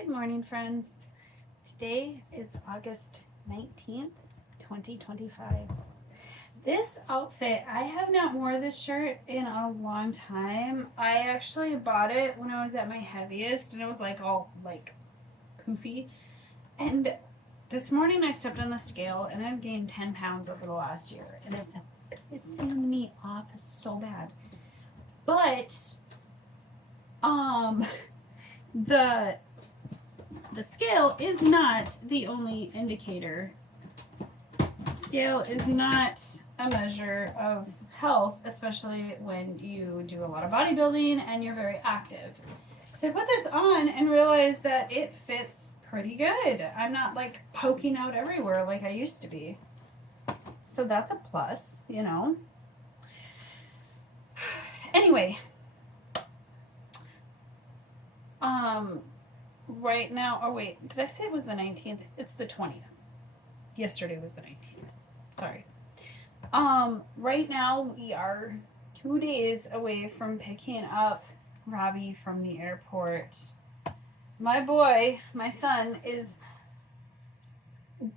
Good morning, friends. Today is August 19th, 2025. This outfit, I have not worn this shirt in a long time. I actually bought it when I was at my heaviest and it was like all like poofy. And this morning I stepped on the scale and I've gained 10 pounds over the last year and it's pissing me off so bad. But the the scale is not the only indicator. Scale is not a measure of health, especially when you do a lot of bodybuilding and you're very active. So I put this on and realized that it fits pretty good. I'm not like poking out everywhere like I used to be. So that's a plus, you know. Anyway, right now, oh wait, did I say it was the 19th? It's the 20th. Yesterday was the 19th. Sorry. Right now we are 2 days away from picking up Robbie from the airport. My boy, my son, is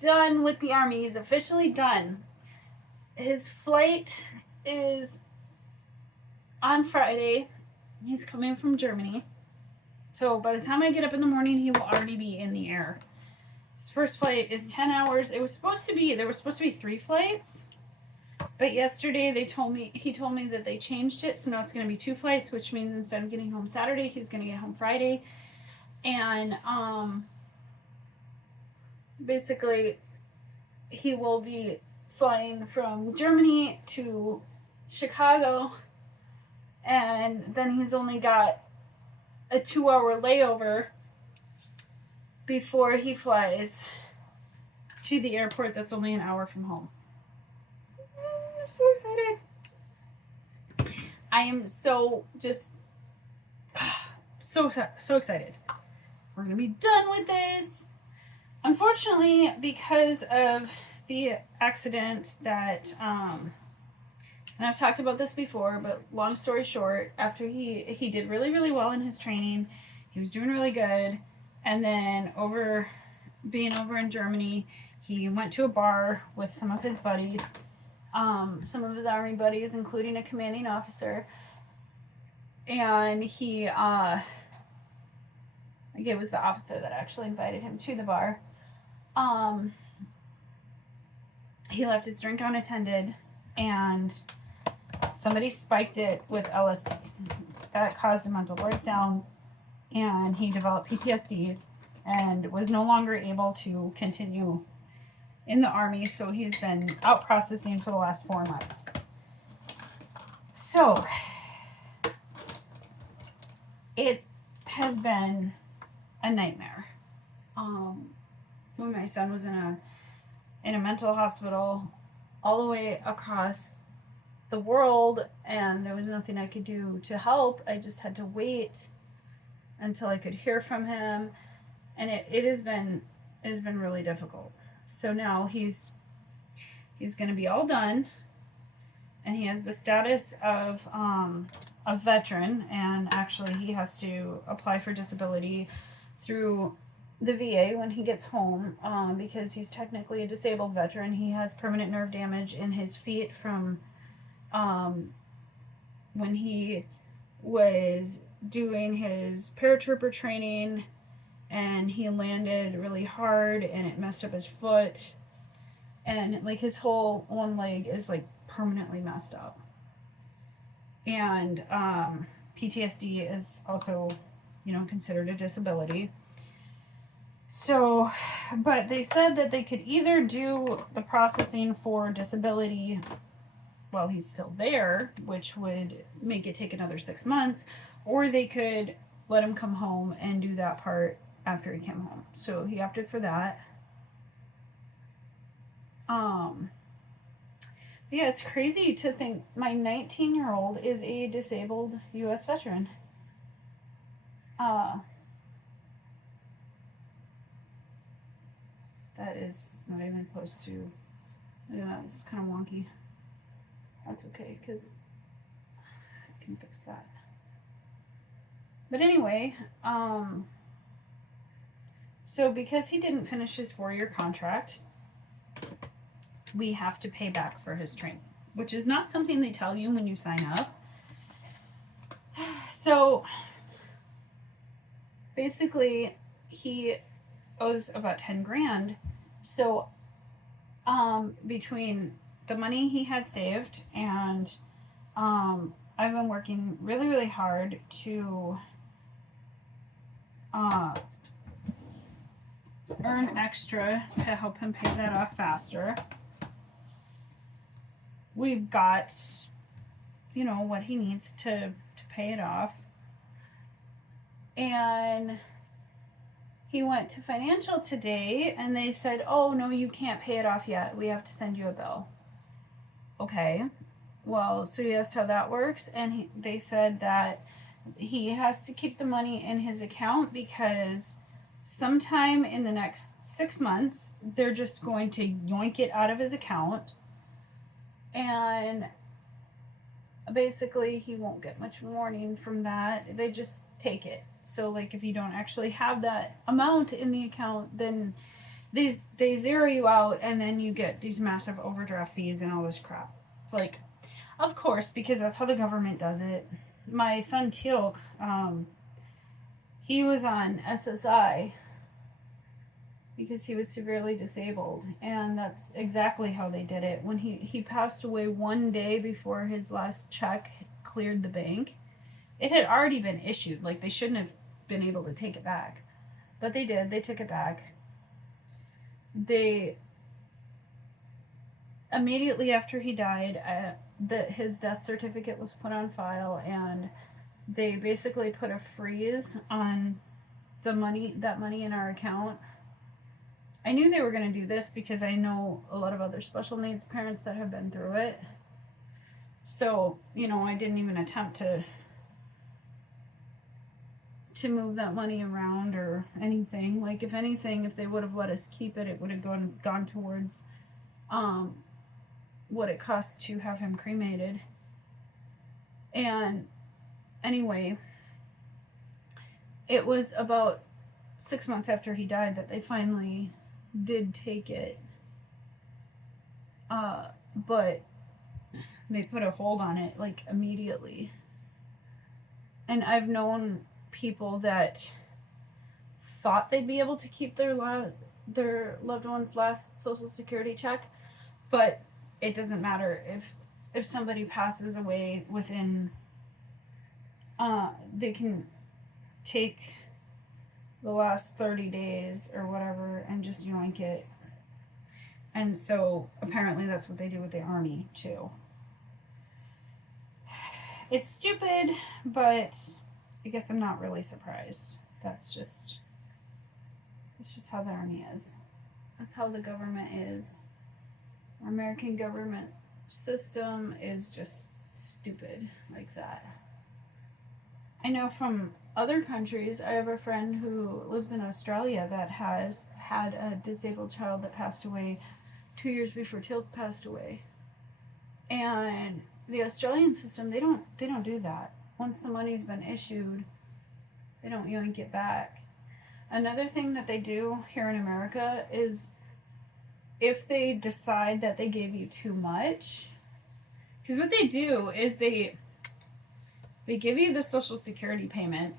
done with the Army. He's officially done. His flight is on Friday. He's coming from Germany. So by the time I get up in the morning, he will already be in the air. His first flight is 10 hours. There were supposed to be 3 flights. But yesterday he told me that they changed it, so now it's going to be 2 flights, which means instead of getting home Saturday, he's going to get home Friday. And basically he will be flying from Germany to Chicago, and then he's only got a 2-hour layover before he flies to the airport that's only an hour from home. I'm so excited. I am so excited. We're gonna be done with this. Unfortunately, because of the accident that and I've talked about this before, but long story short, after he did really, really well in his training, he was doing really good, and then being over in Germany, he went to a bar with some of his buddies, some of his Army buddies, including a commanding officer, and I think it was the officer that actually invited him to the bar. He left his drink unattended, and somebody spiked it with LSD. That caused a mental breakdown, and he developed PTSD and was no longer able to continue in the Army, so he's been out processing for the last 4 months. So it has been a nightmare. When my son was in a mental hospital all the way across the world, and there was nothing I could do to help. I just had to wait until I could hear from him, and it has been really difficult. So now he's going to be all done, and he has the status of a veteran, and actually he has to apply for disability through the VA when he gets home, because he's technically a disabled veteran. He has permanent nerve damage in his feet from when he was doing his paratrooper training, and he landed really hard and it messed up his foot, and like his whole one leg is like permanently messed up. And PTSD is also, considered a disability. So, but they said that they could either do the processing for disability while he's still there, which would make it take another 6 months, or they could let him come home and do that part after he came home. So he opted for that. Yeah, it's crazy to think my 19-year-old is a disabled U.S. veteran. That is not even close to. Yeah, it's kind of wonky. That's okay, because I can fix that. But anyway, So because he didn't finish his 4-year contract, we have to pay back for his training, which is not something they tell you when you sign up. So basically, he owes about 10 grand. So between the money he had saved and I've been working really, really hard to earn extra to help him pay that off faster. We've got, what he needs to pay it off. And he went to financial today and they said, oh, no, you can't pay it off yet. We have to send you a bill. Okay. Well, so he asked how that works. And they said that he has to keep the money in his account because sometime in the next 6 months, they're just going to yoink it out of his account. And basically, he won't get much warning from that. They just take it. So, like, if you don't actually have that amount in the account, then they zero you out, and then you get these massive overdraft fees and all this crap. It's like, of course, because that's how the government does it. My son Teal, he was on SSI because he was severely disabled, and that's exactly how they did it. When he passed away one day before his last check cleared the bank, it had already been issued. Like, they shouldn't have been able to take it back, but they did. They took it back. They immediately after he died, his death certificate was put on file, and they basically put a freeze on that money in our account. I knew they were going to do this because I know a lot of other special needs parents that have been through it. So, I didn't even attempt to move that money around or anything. Like, if anything, if they would have let us keep it, it would have gone towards what it costs to have him cremated. And anyway, it was about 6 months after he died that they finally did take it. But they put a hold on it, like, immediately. And I've known people that thought they'd be able to keep their loved one's last Social Security check, but it doesn't matter if somebody passes away within they can take the last 30 days or whatever and just yoink it. And so apparently that's what they do with the Army too. It's stupid, but I guess I'm not really surprised. It's just how the Army is. That's how the government is. Our American government system is just stupid like that. I know from other countries, I have a friend who lives in Australia that has had a disabled child that passed away 2 years before Teal passed away. And the Australian system, they don't do that. Once the money's been issued, they don't yoink it back. Another thing that they do here in America is if they decide that they gave you too much, because what they do is they give you the Social Security payment,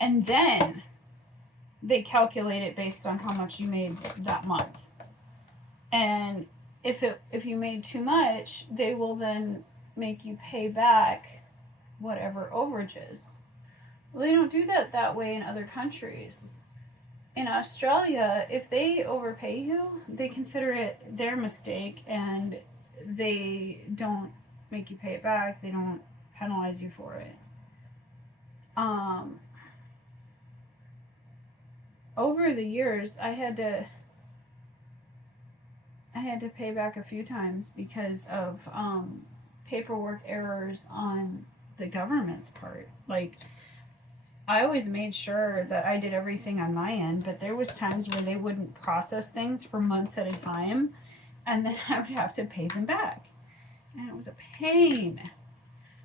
and then they calculate it based on how much you made that month. And if you made too much, they will then make you pay back whatever overages. Well, they don't do that way in other countries. In Australia, if they overpay you, they consider it their mistake, and they don't make you pay it back. They don't penalize you for it. Over the years, I had to pay back a few times because of paperwork errors on the government's part. Like, I always made sure that I did everything on my end, but there was times when they wouldn't process things for months at a time, and then I would have to pay them back. And it was a pain.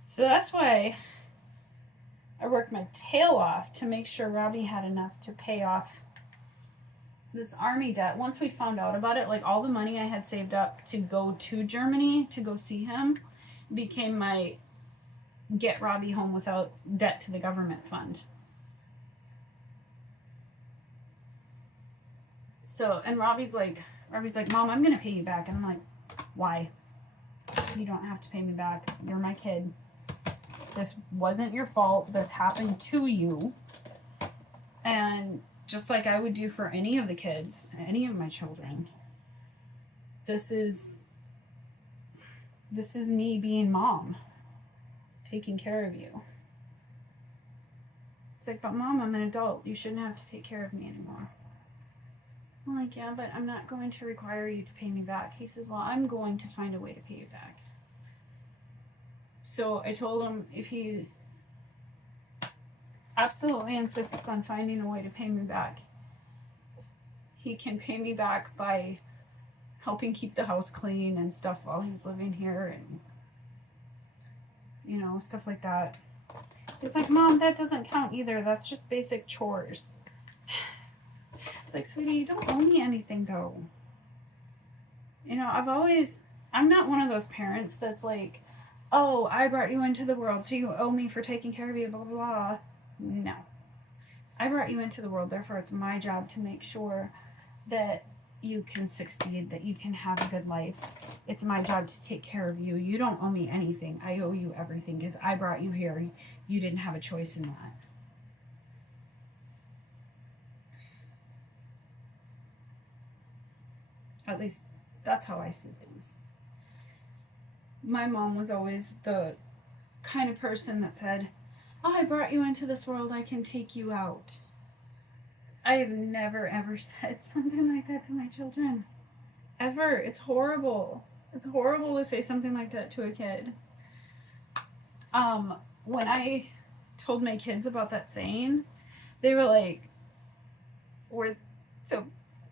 So that's why I I worked my tail off to make sure Robbie had enough to pay off this army debt. Once we found out about it, like all the money I had saved up to go to Germany to go see him became my get Robbie home without debt to the government fund. So, and Robbie's like, Mom, I'm gonna pay you back. And I'm like, why? You don't have to pay me back. You're my kid. This wasn't your fault. This happened to you. And just like I would do for any of the kids, any of my children, this is me being mom, taking care of you. He's like, but Mom, I'm an adult. You shouldn't have to take care of me anymore. I'm like, yeah, but I'm not going to require you to pay me back. He says, well, I'm going to find a way to pay you back. So I told him if he absolutely insists on finding a way to pay me back, he can pay me back by helping keep the house clean and stuff while he's living here and, you know, stuff like that. He's like, Mom, that doesn't count either. That's just basic chores. It's like, sweetie, you don't owe me anything though. You know, I'm not one of those parents that's like, oh, I brought you into the world, so you owe me for taking care of you, blah, blah, blah. No. I brought you into the world, therefore it's my job to make sure that you can succeed, that you can have a good life. It's my job to take care of you. You don't owe me anything. I owe you everything because I brought you here. You didn't have a choice in that. At least that's how I see things. My mom was always the kind of person that said, I brought you into this world, I can take you out. I have never ever said something like that to my children. Ever. It's horrible. It's horrible to say something like that to a kid. When I told my kids about that saying, they were like, so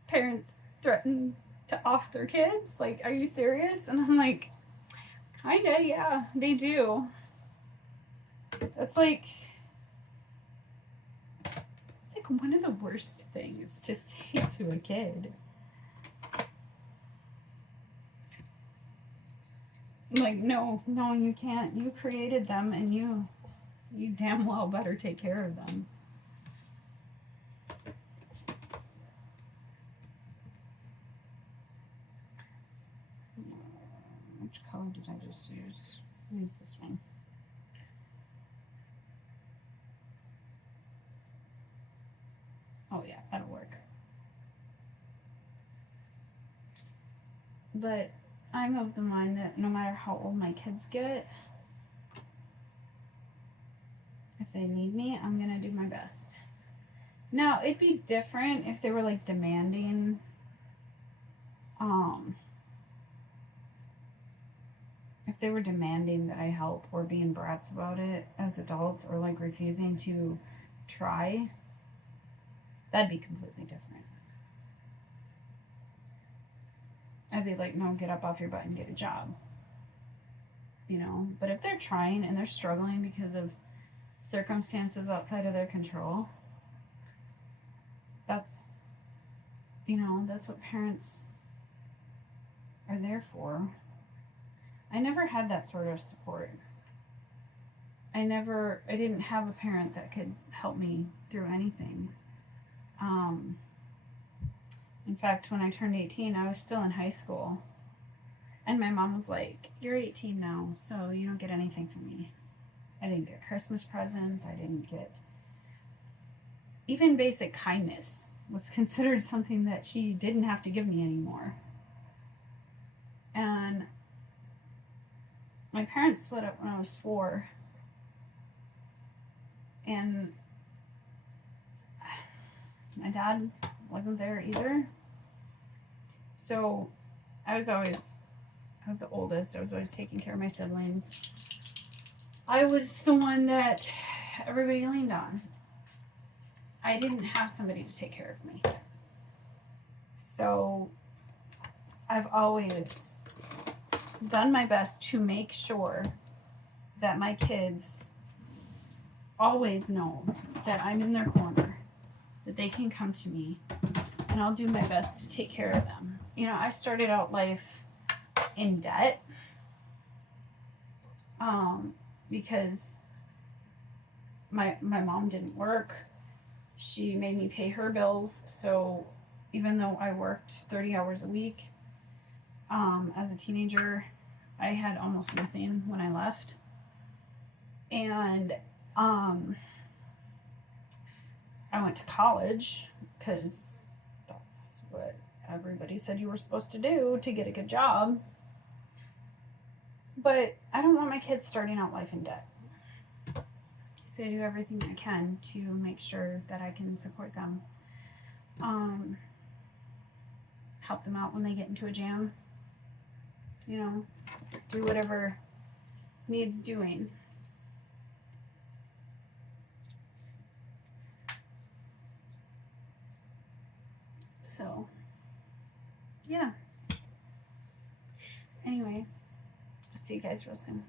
parents threaten to off their kids? Like, are you serious? And I'm like, kinda, yeah, they do. That's like one of the worst things to say to a kid. Like, no, you can't. You created them and you damn well better take care of them. Which color did I just use? Use this one. Oh yeah, that'll work. But I'm of the mind that no matter how old my kids get, if they need me, I'm gonna do my best. Now, it'd be different if they were like demanding, if they were demanding that I help or being brats about it as adults or like refusing to try, that'd be completely different. I'd be like, no, get up off your butt and get a job. You know, but if they're trying and they're struggling because of circumstances outside of their control, that's, you know, that's what parents are there for. I never had that sort of support. I didn't have a parent that could help me through anything. In fact, when I turned 18, I was still in high school. And my mom was like, you're 18 now, so you don't get anything from me. I didn't get Christmas presents. I didn't get... Even basic kindness was considered something that she didn't have to give me anymore. And my parents split up when I was 4. And my dad wasn't there either. So I was the oldest. I was always taking care of my siblings. I was the one that everybody leaned on. I didn't have somebody to take care of me. So I've always done my best to make sure that my kids always know that I'm in their corner, that they can come to me, and I'll do my best to take care of them. You know, I started out life in debt because my mom didn't work. She made me pay her bills. So even though I worked 30 hours a week as a teenager, I had almost nothing when I left. And I went to college because that's what everybody said you were supposed to do to get a good job. But I don't want my kids starting out life in debt. So I do everything I can to make sure that I can support them. Help them out when they get into a jam. You know, do whatever needs doing. So, yeah. Anyway, I'll see you guys real soon.